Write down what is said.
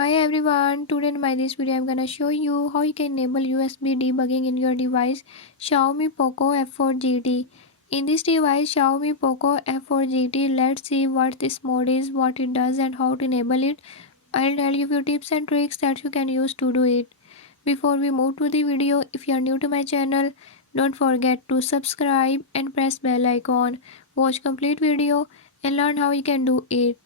Hi everyone, today in my this video I'm gonna show you how you can enable USB debugging in your device Xiaomi POCO F4 GT. In this device Xiaomi POCO F4 GT, let's see what this mode is, what it does and how to enable it. I'll tell you few tips and tricks that you can use to do it. Before we move to the video, if you are new to my channel, don't forget to subscribe and press bell icon. Watch complete video and learn how you can do it.